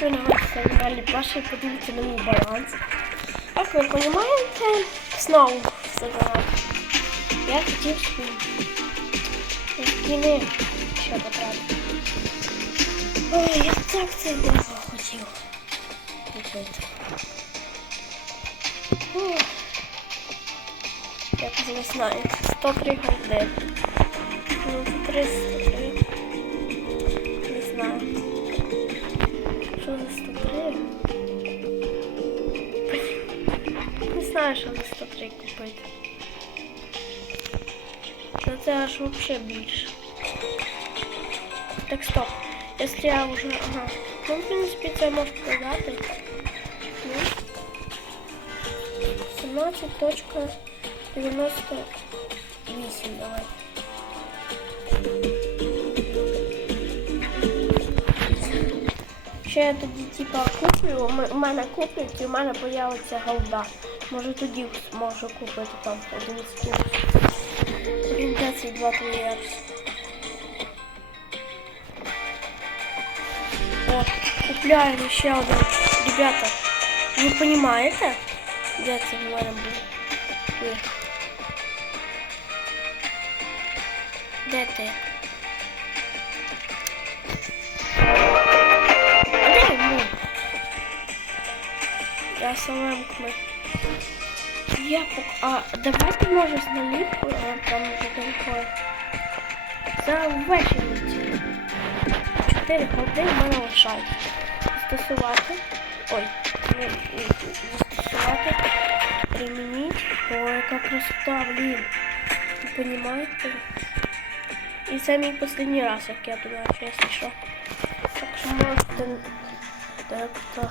Знаходитеся на каналі Паші, подивіться на мій баланс. Як ви розумієте, знову сказати. Я хотів скини ще потратити. Ой, я так це довго хотів. Як ви знаєте, 103 голди. Ну, 303. Не знаю. Що за 103 купити. Та це аж взагалі більше. Так, стоп. Якщо я вже... Ага. Ну, в принципі, це можу продати. Ну. 17.98 давай. Ще я тоді типа куплю, у у мене куплять і у мене появиться голда. Може тоді зможу купити там один скін. Орієнтації 2 єрс. О, купляємо ще один. Ребята, ви розумієте? Де це в мене буде? Ні. Де ти? А де йому? Я самим ми. Я. А давайте може з наліпкою, там далеко. За ввечері. Чотири години в мене лишається. Застосувати. Ой, не, не, застосувати. Примініть. О, яка красота, блін. Ви понимаєте? І це мій останній раз, як я туди, якщо що. Так що можете... Так, то...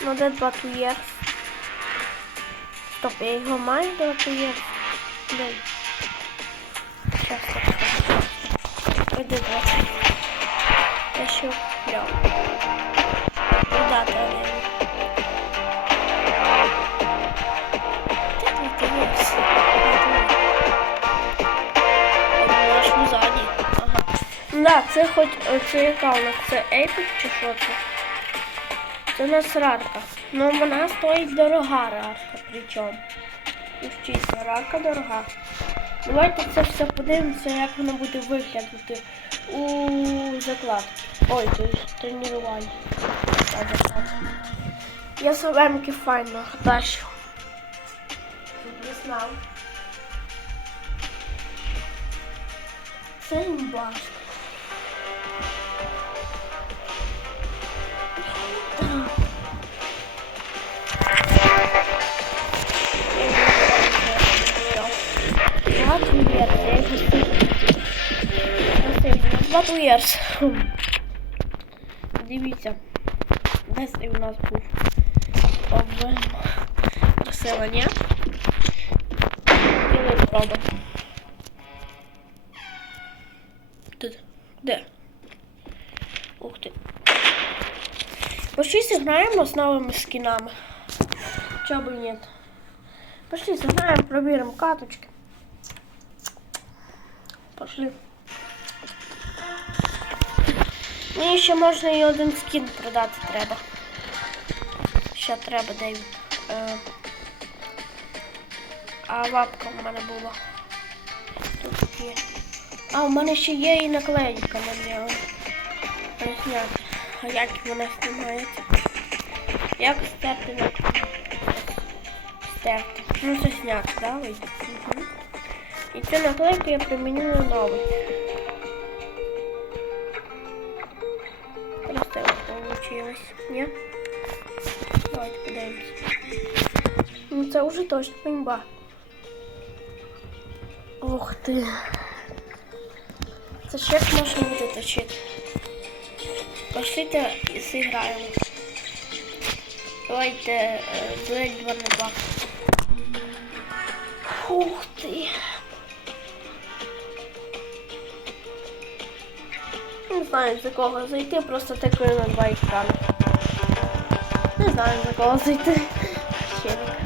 Ну, де два туєр? Стоп, я його маю да дати я. Дай. Сейчас так. Пойду два. Я ще прям. Куда то Так, Да, це хоч це яка у нас це Epic чи що це? Це у нас рарка. Ну вона стоїть дорога рарка, причому. Ну, чесно, рарка дорога. Давайте це все подивимося, як воно буде виглядати у закладці. Ой, то закладка. Я совемки файно тащу. Не знав. Це імба. Battle Years. Дивіться. Десь і у нас був обвин населення. І ми пробуємо. Тут. Де? Ух ти. Пошли сыграем с новыми скинами. Чё бы нет. Пошли сыграем, проверим каточки. Пошли. Мені ще можна і один скін продати треба. Ще треба, він. Е, а лапка в мене була. Тут є. А, у мене ще є і наклейка на. Зняти. А як вона знімається? Як стерти наклейку? Стерти. Ну це зняти, да. І цю наклейку я приміню на новий. получилось. Ні? Давайте подивимось. Ну це вже точно пеньба. Ух ти. Це ще можна буде точити. Пошлите і зіграємо. Давайте е, дуель 2 на 2. Ух ти. Не знаю за кого зайти, просто такою на два екрани. Не знаю за кого зайти. Щелик.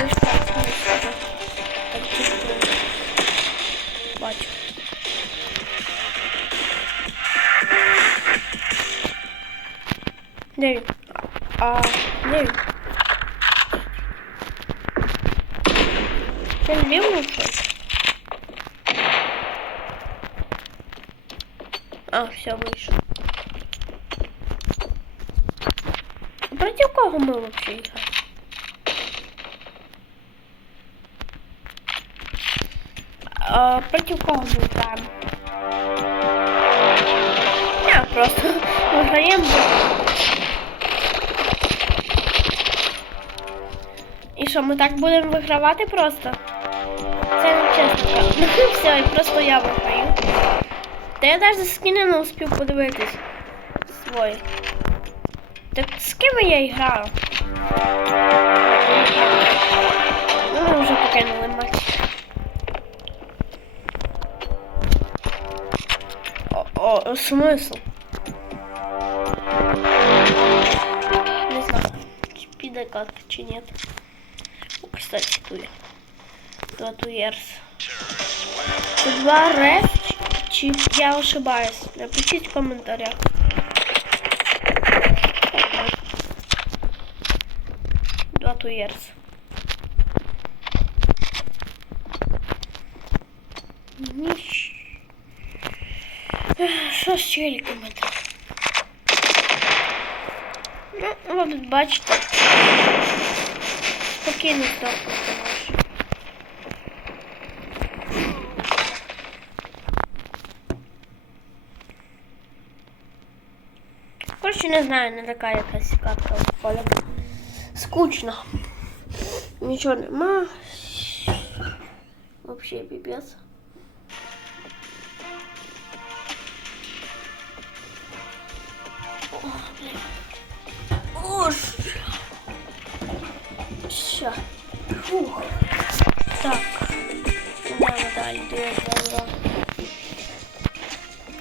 Ви ж так, ну, що? Так, чисто. Бачу. Де він? А, де він? Він лівий щось? А, все, вийшов. Проти кого ми вообще граємо? А, проти кого ми граємо? Не, просто виграємо. І що, ми так будемо вигравати просто? Це не чесно. Все, і просто я виграю. Та я навіть скини не успів подивитись. Свої. Так з ким я граю? Ну, ми вже покинули матч. О, о, смисл? Не знаю, піде как, чи нет. О, кстати, тут я. Тут Ерс. Тут два реф, чи я ошибаюсь? Напишіть в коментарях. Два туєрс. Ніч. Ех, Що з челіками там? Ну, ви тут бачите. Спокійно здохнути Короче, не знаю, не така якась катка. Скучно. Нічого нема. Вообще пипец. О, блин. Уж. Ща. Фух. Так. Надо далі.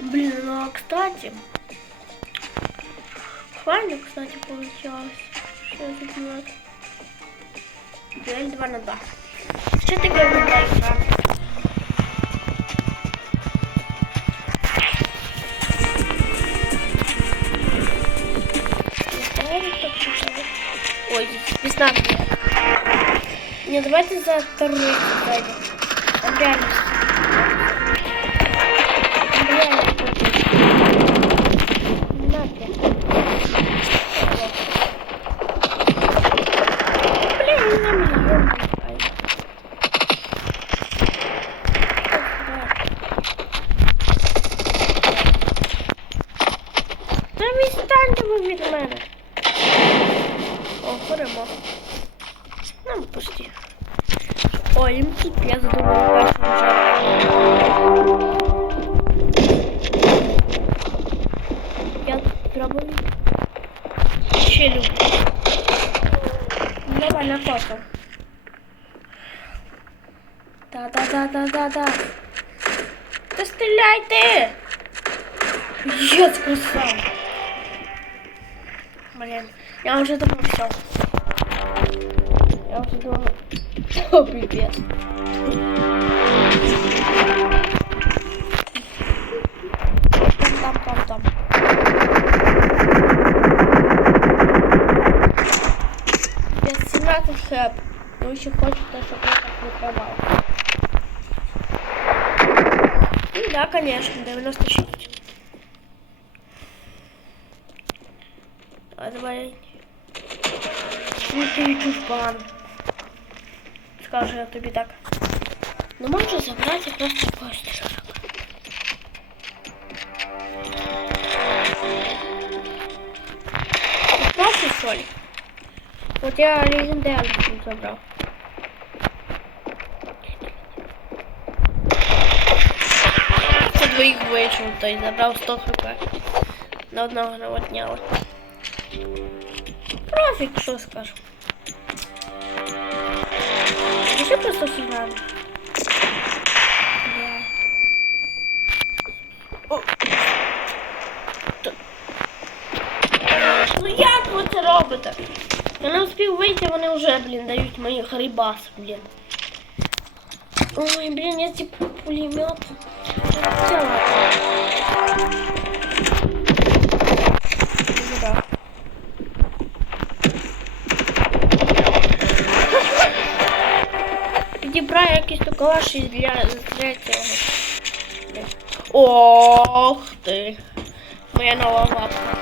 Блин, ну а кстати. Файно, кстати, получалось. Что это делать? Дуэль 2 на 2. Что ты говоришь, игра? Ой, здесь пизда. Не, давайте за второй зайдем. Там. Нам пусті. Ой, їм піпець думав першому вже. Я пробую. Ще люблю. Давай на фото. Да-да-да-да-да-да. Та стріляйте! Єць, красава. Блин, я уже думал все. Я уже думал. О, пипец. Там, там, там, там. Без 17 хэп. Ну еще хочется, чтобы я так выиграл. Ну да, конечно, 96. А давай. Ти чушпан Скажу я тобі так. Ну можу забрати просто костюшок. Пятнадцать что ли? Вот я легендарный забрал. Це двоїх вийшов, то й забрав 100 хп. На одного наводняли. Профік, що скажу. Ще просто сюди. О. Т- Ну як ви це робите? Я не успів вийти, вони вже, блін, дають мої грибас, блін. Ой, блін, я типу пулемет. Взяла. Для для цього. Ох ти. Моя нова мапа.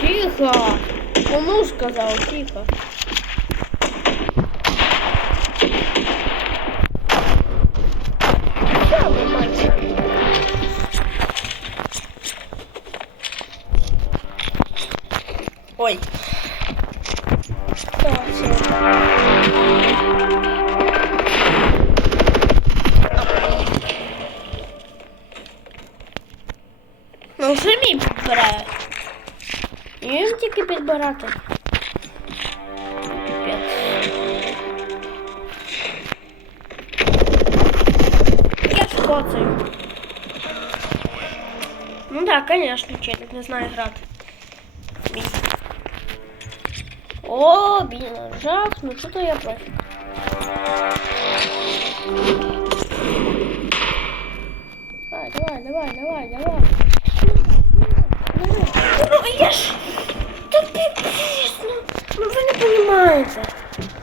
Тихо! Кому сказав, тихо. Что вообще? Ну, вже мій підбирає. І він тільки підбирати. П'ять. Я ж коцаю. Ну да, конечно, челик не знаю грати. О, блин, жах, ну что-то я против. Давай, давай, давай, давай, давай. Ну, я ж... Да пипец, ну, ну вы не понимаете.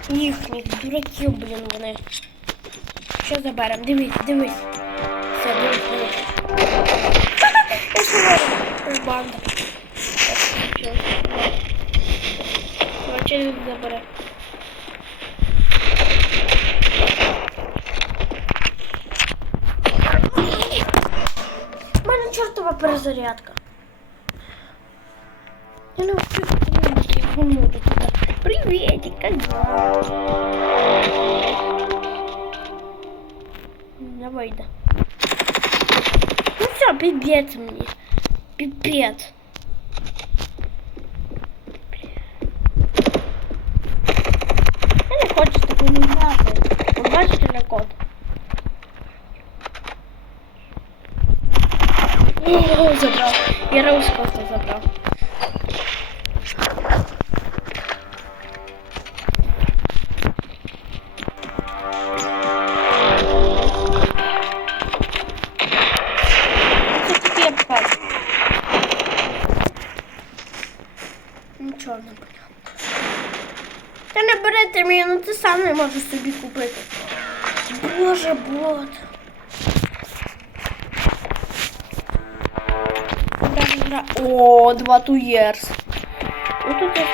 Їхніх дураків, блін, вони. Що заберем? Дивись, дивись. Все, дивись, дивись. Я ж це банда. Так, що? Короче, він забере. У мене чортова перезарядка. Я не встиг подивитися, як ви можете туди. Привітик, як дела? Не вийде. Ну все, пипец мені. Пипец. бачите на код? О, забрав. Я Роуз просто забрав. Це таке пхать. Нічого не поняв. Та не берете мені, ну ти сам не можеш собі купити. Боже, бот. Гра, гра. О, два туєрс. Ну тут я...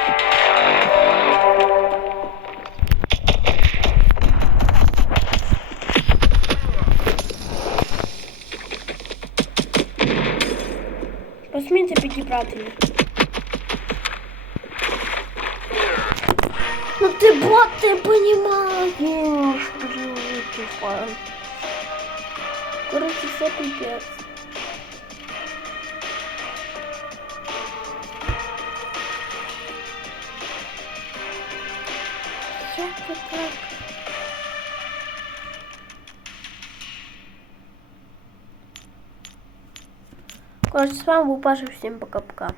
Посмійте підібрати їх. Ну ты бот, ты понимаешь. Тупо. Короче, все пипец. Це так? Короче, с вами был Паша. Всем пока-пока.